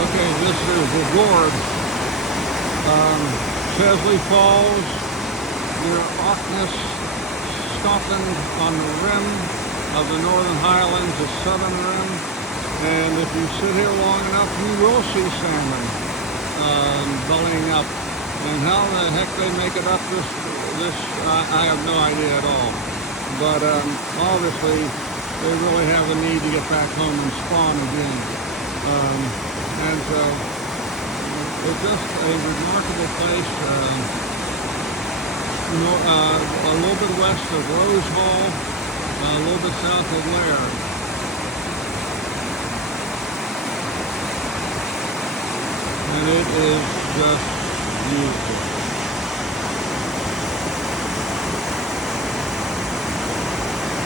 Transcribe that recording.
Okay, this is the Gorge. Chesley Falls near Auckness, stopping on the rim of the Northern Highlands, the southern rim. And if you sit here long enough, you will see salmon bellying up. And how the heck they make it up this I have no idea at all. But obviously, they really have the need to get back home and spawn again. And so it's just a remarkable place. A little bit west of Rosehall, a little bit south of Lairg. And it is just beautiful.